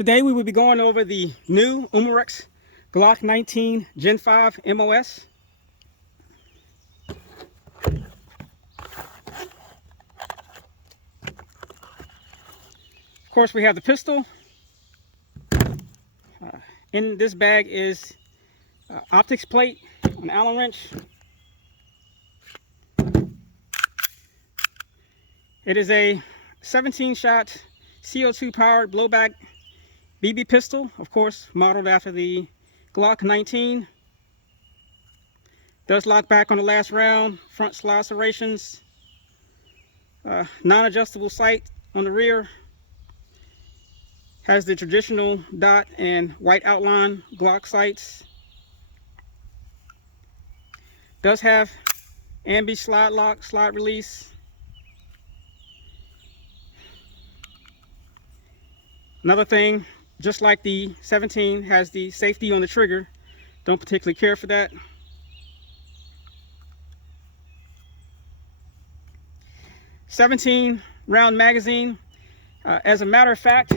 Today we will be going over the new Umarex Glock 19 Gen 5 MOS. Of course, we have the pistol. In this bag is optics plate, an Allen wrench. It is a 17-shot CO2 powered blowback BB pistol, of course, modeled after the Glock 19. Does lock back on the last round, front slide serrations, non-adjustable sight on the rear. Has the traditional dot and white outline Glock sights. Does have ambi slide lock, slide release. Another thing, just like the 17, has the safety on the trigger. Don't particularly care for that. .17 round magazine. As a matter of fact,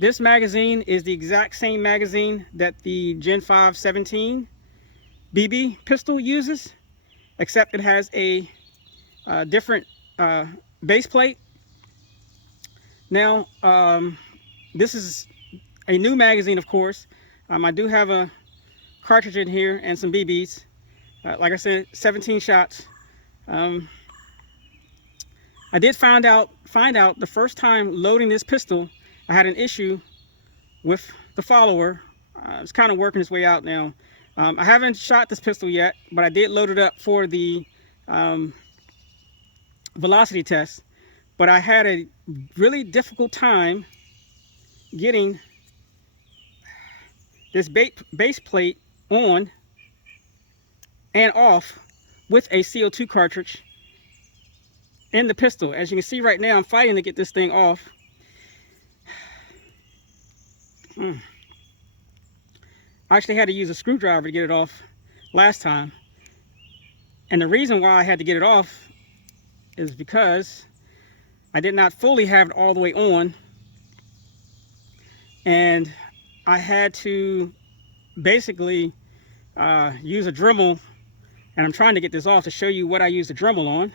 this magazine is the exact same magazine that the Gen 5 17 BB pistol uses, except it has a different base plate. Now, this is a new magazine, of course. I do have a cartridge in here and some BBs. Like I said, 17 shots. I did find out the first time loading this pistol, I had an issue with the follower. It's kind of working its way out now. I haven't shot this pistol yet, but I did load it up for the velocity test. But I had a really difficult time getting this base plate on and off with a CO2 cartridge in the pistol. As you can see right now, I'm fighting to get this thing off. I actually had to use a screwdriver to get it off last time. And the reason why I had to get it off is because I did not fully have it all the way on. And I had to basically use a Dremel. And I'm trying to get this off to show you what I use the Dremel on.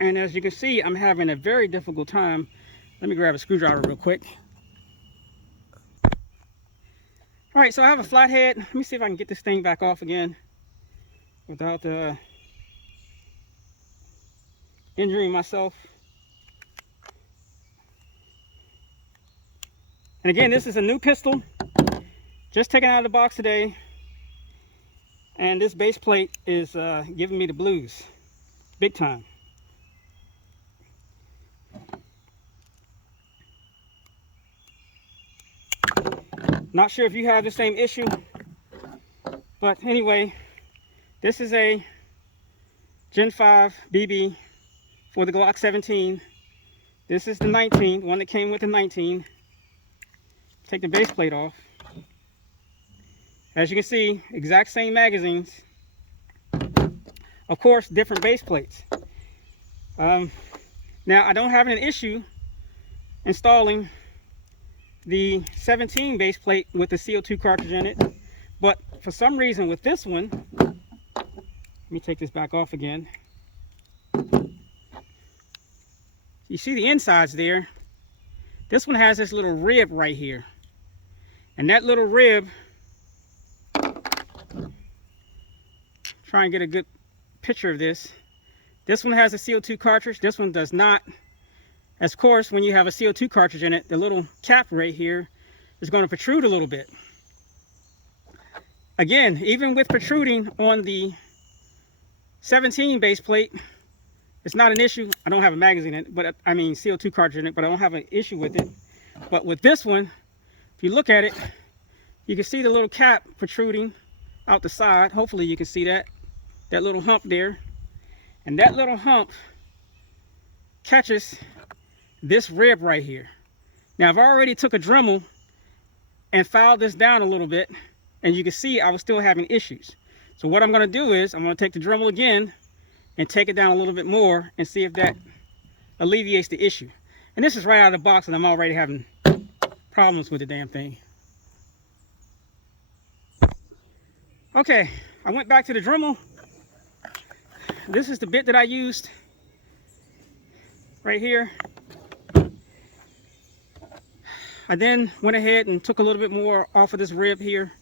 And as you can see, I'm having a very difficult time. Let me grab a screwdriver real quick. All right, so I have a flathead. Let me see if I can get this thing back off again without injuring myself. And again, this is a new pistol, just taken out of the box today. And this base plate is giving me the blues, big time. Not sure if you have the same issue, but anyway, this is a Gen 5 BB for the Glock 17. This is the 19, one that came with the 19. Take the base plate off. As you can see, exact same magazines. Of course, different base plates. Now, I don't have an issue installing the 17 base plate with the CO2 cartridge in it, but for some reason with this one, let me take this back off again. You see the insides there. This one has this little rib right here, and that little rib, try and get a good picture of this. This one has a CO2 cartridge, this one does not. Of course, when you have a CO2 cartridge in it, the little cap right here is going to protrude a little bit. Again, even with protruding on the 17 base plate, it's not an issue. I don't have a magazine in it, but I mean CO2 cartridge in it, but I don't have an issue with it. But with this one, if you look at it, you can see the little cap protruding out the side. Hopefully you can see that little hump there. And that little hump catches this rib right here. Now, I've already took a Dremel and filed this down a little bit, and you can see I was still having issues. So what I'm going to do is I'm going to take the Dremel again and take it down a little bit more and see if that alleviates the issue. And this is right out of the box, and I'm already having problems with the damn thing. Okay, I went back to the Dremel. This is the bit that I used right here. I then went ahead and took a little bit more off of this rib here.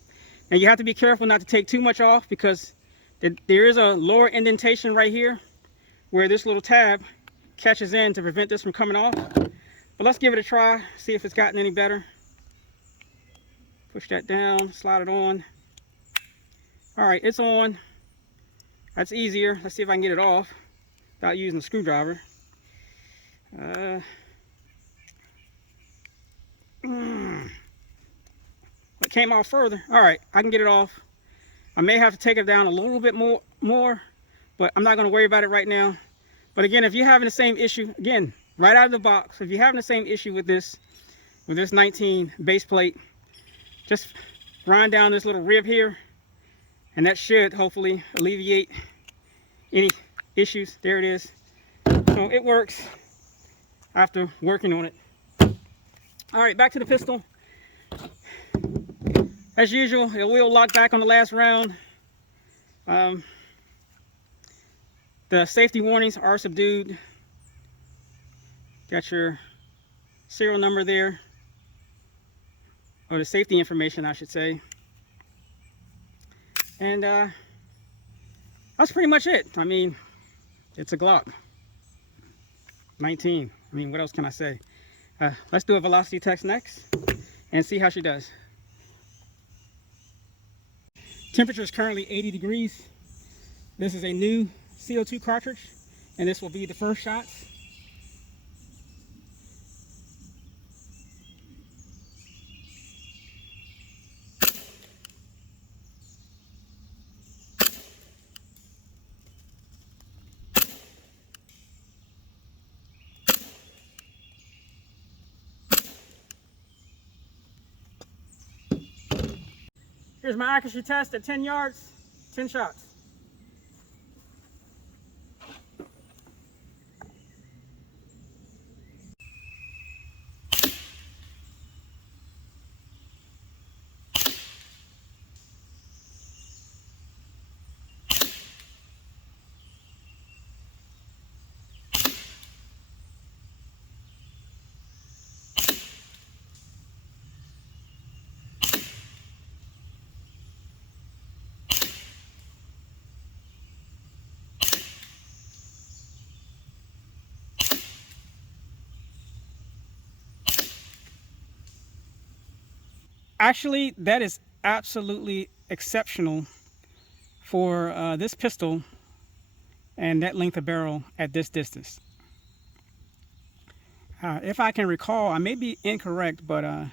And you have to be careful not to take too much off, because there is a lower indentation right here where this little tab catches in to prevent this from coming off. But let's give it a try, see if it's gotten any better. Push that down, slide it on. All right, it's on. That's easier. Let's see if I can get it off without using a screwdriver. It came off further. All right, I can get it off. I may have to take it down a little bit more, but I'm not going to worry about it right now. But again, if you're having the same issue, again, right out of the box, if you're having the same issue with this 19 base plate, just grind down this little rib here, and that should hopefully alleviate any issues. There it is. So it works after working on it. All right, back to the pistol. As usual, it will lock back on the last round. The safety warnings are subdued. Got your serial number there, or the safety information, I should say. And that's pretty much it. I mean, it's a Glock 19. I mean, what else can I say? Let's do a velocity test next and see how she does. Temperature is currently 80 degrees. This is a new CO2 cartridge, and this will be the first shots. Here's my accuracy test at 10 yards, 10 shots. Actually, that is absolutely exceptional for this pistol and that length of barrel at this distance. If I can recall, I may be incorrect, but I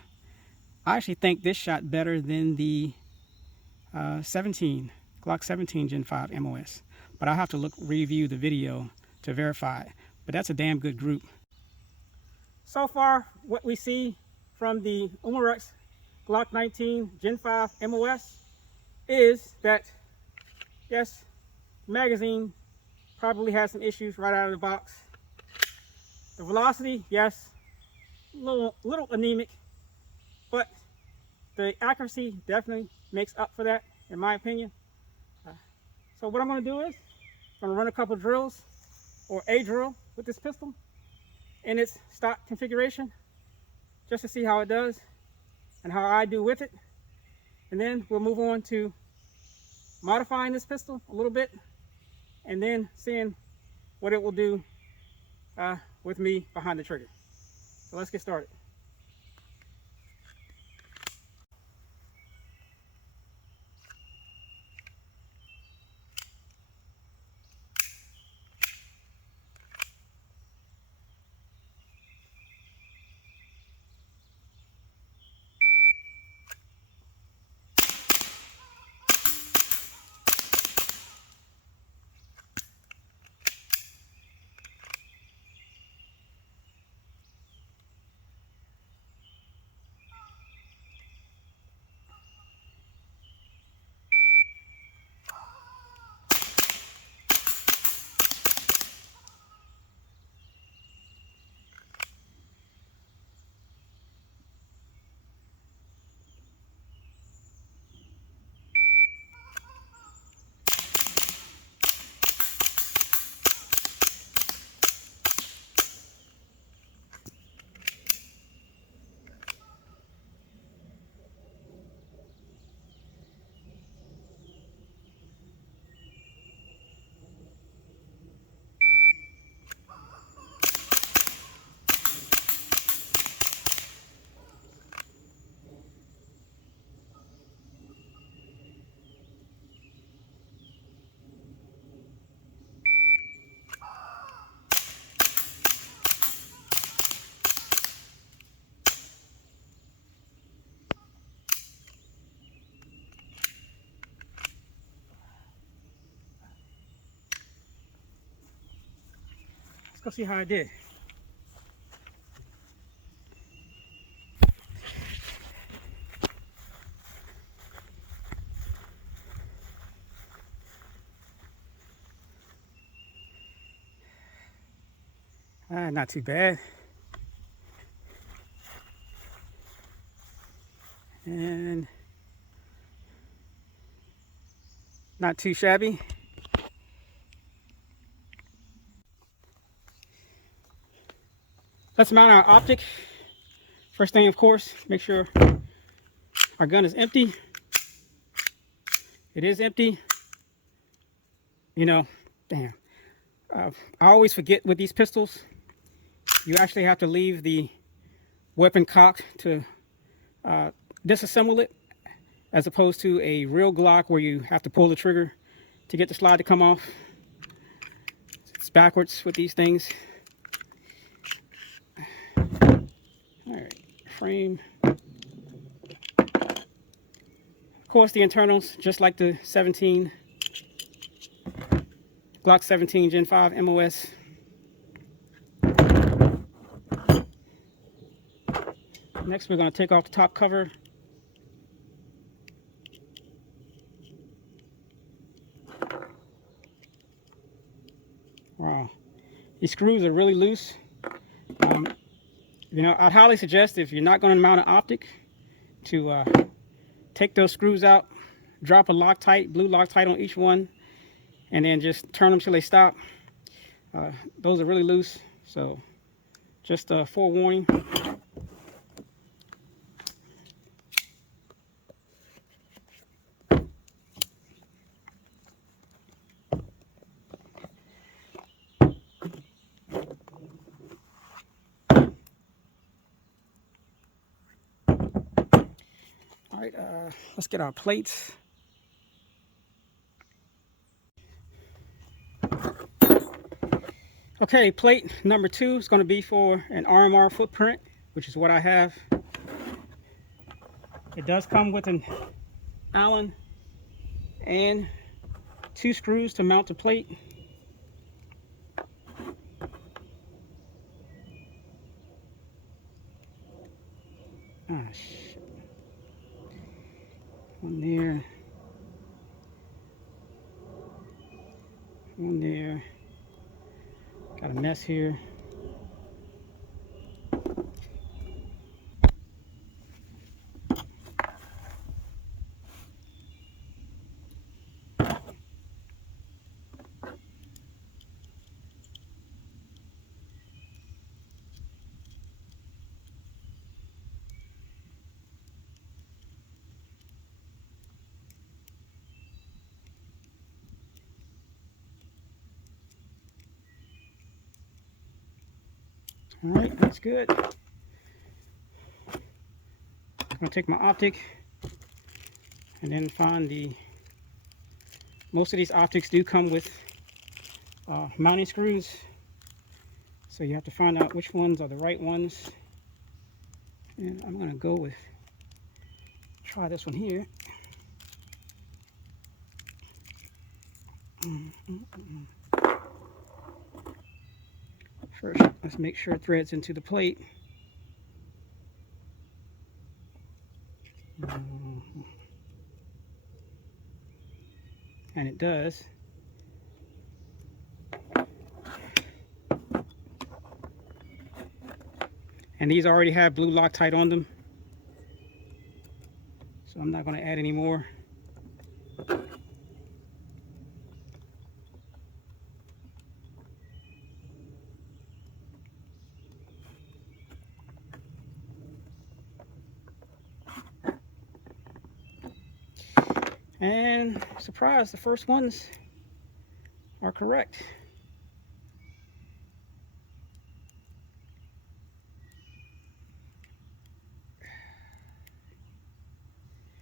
actually think this shot better than the Glock 17 Gen 5 MOS. But I'll have to review the video to verify. But that's a damn good group. So far, what we see from the Umarex Glock 19 Gen 5 MOS is that, yes, magazine probably has some issues right out of the box. The velocity, yes, a little anemic, but the accuracy definitely makes up for that, in my opinion. So what I'm going to do is I'm going to run a couple drills, or a drill, with this pistol in its stock configuration, just to see how it does and how I do with it. And then we'll move on to modifying this pistol a little bit, and then seeing what it will do with me behind the trigger. So let's get started. go see how I did. Not too bad. And not too shabby. Let's mount our optic. First thing, of course, make sure our gun is empty. It is empty. You know, damn. I always forget with these pistols, you actually have to leave the weapon cocked to disassemble it, as opposed to a real Glock where you have to pull the trigger to get the slide to come off. It's backwards with these things. Alright, frame. Of course, the internals, just like the 17, Glock 17 Gen 5 MOS. Next, we're going to take off the top cover. Wow, these screws are really loose. You know, I'd highly suggest, if you're not going to mount an optic, to take those screws out, drop a Loctite, blue Loctite on each one, and then just turn them till they stop. Those are really loose, so just forewarning. All right, let's get our plates. Okay, plate number 2 is going to be for an RMR footprint, which is what I have. It does come with an Allen and 2 screws to mount the plate. Ah, shit. One there. One there. Got a mess here. All right, that's good. I'm gonna take my optic and then find most of these optics do come with mounting screws. So you have to find out which ones are the right ones. And I'm gonna go with, try this one here. First, let's make sure it threads into the plate. And it does. And these already have blue Loctite on them, so I'm not going to add any more. And surprise, the first ones are correct.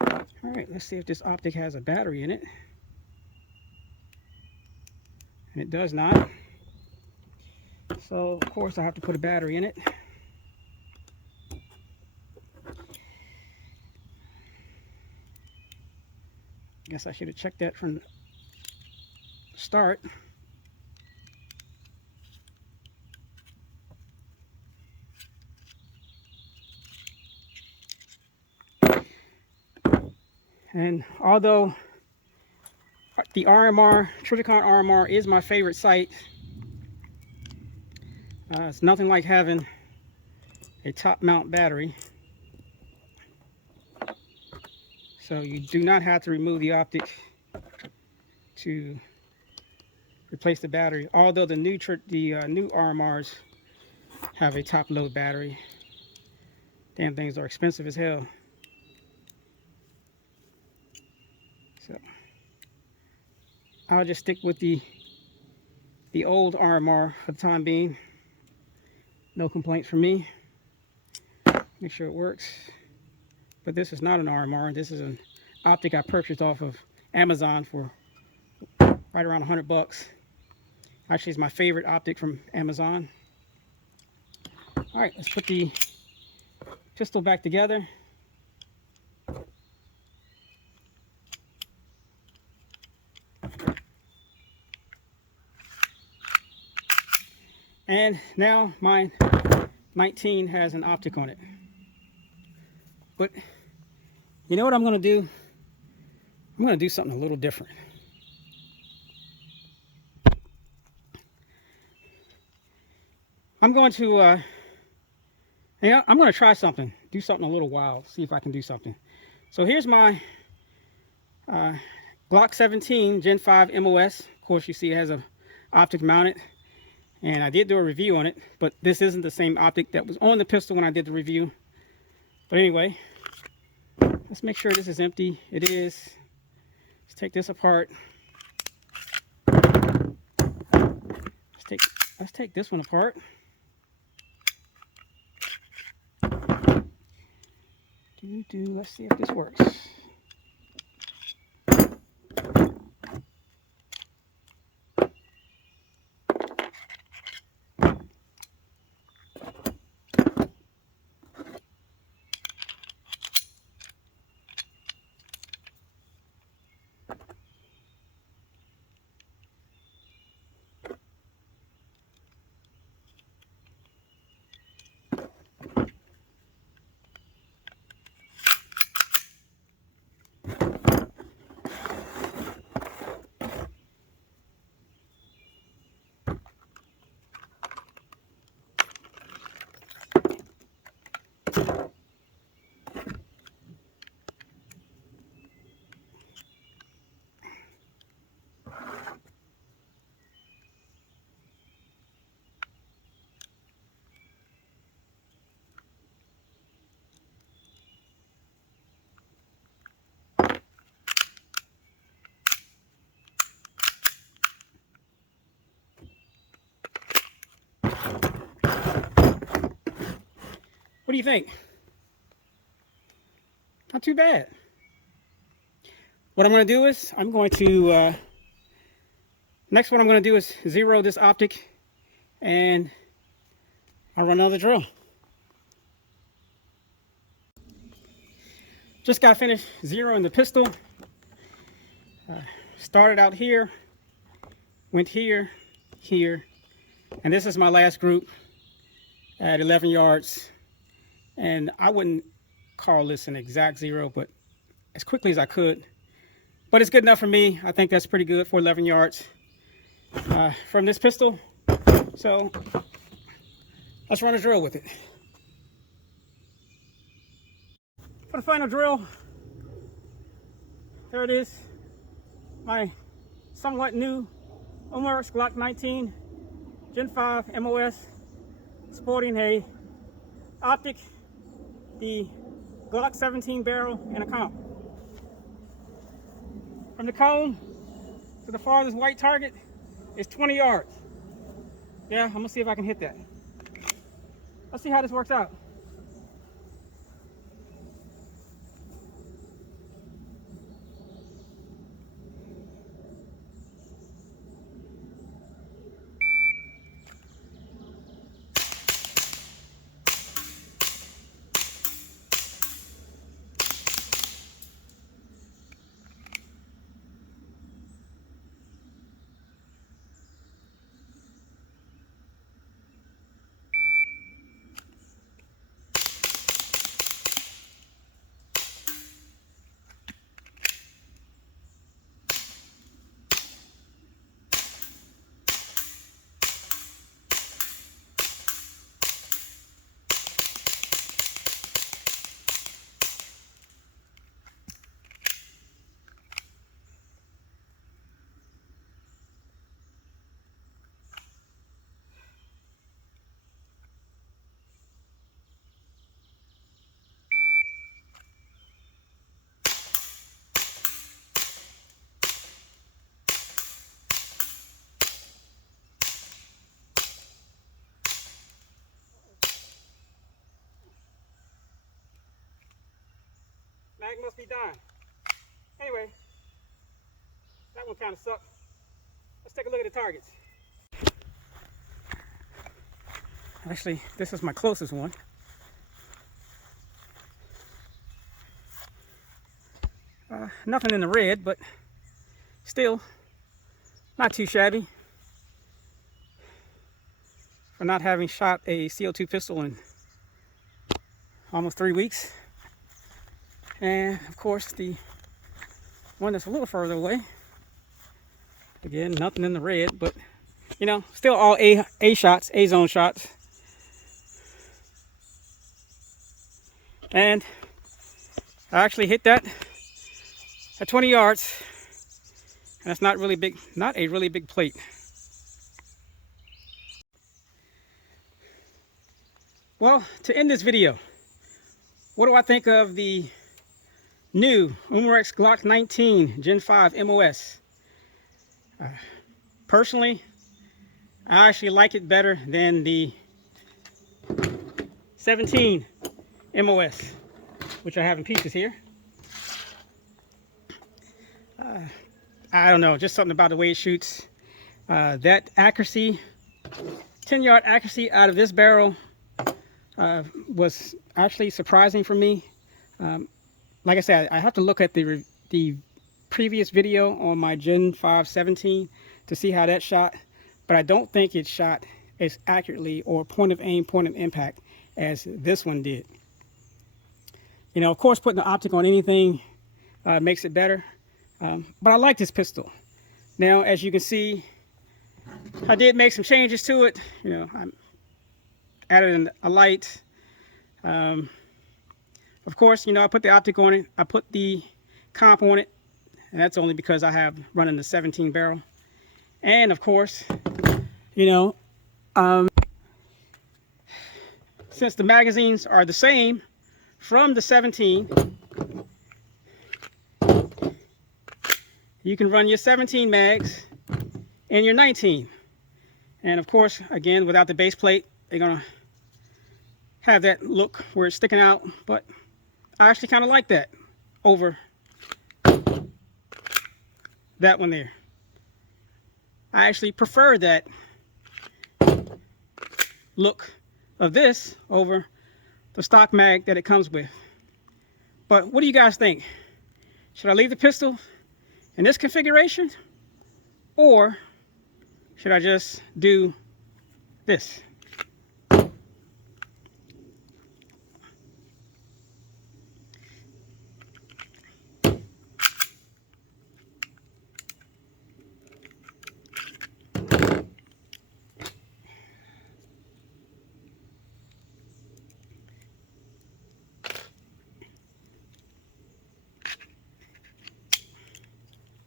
All right, let's see if this optic has a battery in it. And it does not. So, of course, I have to put a battery in it. Guess I should have checked that from the start. And although the RMR, Trijicon RMR is my favorite sight, it's nothing like having a top mount battery. So you do not have to remove the optic to replace the battery. Although the new RMRs have a top load battery. Damn things are expensive as hell. So I'll just stick with the old RMR for the time being. No complaints from me. Make sure it works. But this is not an RMR. This is an optic I purchased off of Amazon for right around 100 bucks. Actually, it's my favorite optic from Amazon. All right, let's put the pistol back together. And now my 19 has an optic on it. But you know what I'm going to do? I'm going to do something a little different. I'm going to I'm going to try something, do something a little wild, see if I can do something. So here's my Glock 17 Gen 5 MOS. Of course, you see it has a optic mounted, and I did do a review on it, but this isn't the same optic that was on the pistol when I did the review. But anyway, let's make sure this is empty. It is. Let's take this apart. Let's take this one apart. Let's see if this works. What do you think? Not too bad. What I'm going to do is next what I'm going to do is zero this optic, and I'll run another drill. Just got finished zeroing the pistol. Started out here, went here, here, and this is my last group at 11 yards. And I wouldn't call this an exact zero, but as quickly as I could. But it's good enough for me. I think that's pretty good for 11 yards from this pistol. So let's run a drill with it. For the final drill, there it is. My somewhat new Umarex Glock 19 Gen 5 MOS, sporting a optic, the Glock 17 barrel, and a comp. From the cone to the farthest white target is 20 yards. Yeah, I'm gonna see if I can hit that. Let's see how this works out. Mag must be dying. Anyway, that one kind of sucked. Let's take a look at the targets. Actually, this is my closest one. Nothing in the red, but still not too shabby for not having shot a CO2 pistol in almost 3 weeks. And of course, the one that's a little further away, again, nothing in the red, but you know, still all A shots, A zone shots. And I actually hit that at 20 yards, and that's not really big, not a really big plate. Well, to end this video, what do I think of the new Umarex Glock 19 Gen 5 MOS? Personally, I actually like it better than the 17 MOS, which I have in pieces here. I don't know, just something about the way it shoots. That accuracy, 10-yard accuracy out of this barrel was actually surprising for me. Like I said, I have to look at the previous video on my Gen 5 17 to see how that shot, but I don't think it shot as accurately or point of aim, point of impact as this one did. You know, of course, putting the optic on anything makes it better. But I like this pistol. Now, as you can see, I did make some changes to it. You know, I added a light. Of course, you know, I put the optic on it. I put the comp on it, and that's only because I have running the 17 barrel. And of course, you know, since the magazines are the same from the 17, you can run your 17 mags and your 19. And of course, again, without the base plate, they're gonna have that look where it's sticking out. But I actually kind of like that over that one there. I actually prefer that look of this over the stock mag that it comes with. But what do you guys think? Should I leave the pistol in this configuration, or should I just do this?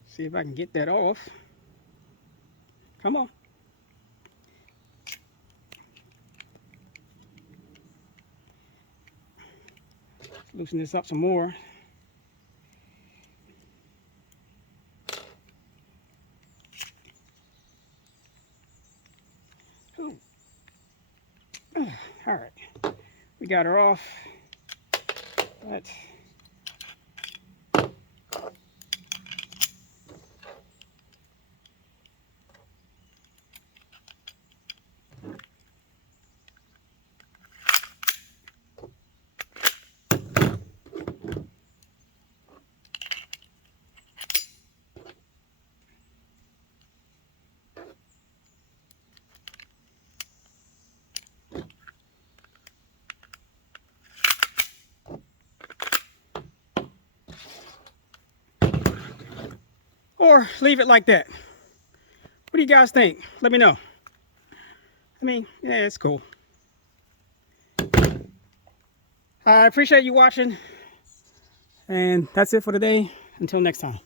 See if I can get that off. Come on. Loosen this up some more. Ooh. All right, we got her off. Let's or leave it like that. What do you guys think? Let me know. I mean, yeah, it's cool. I appreciate you watching, and that's it for today. Until next time.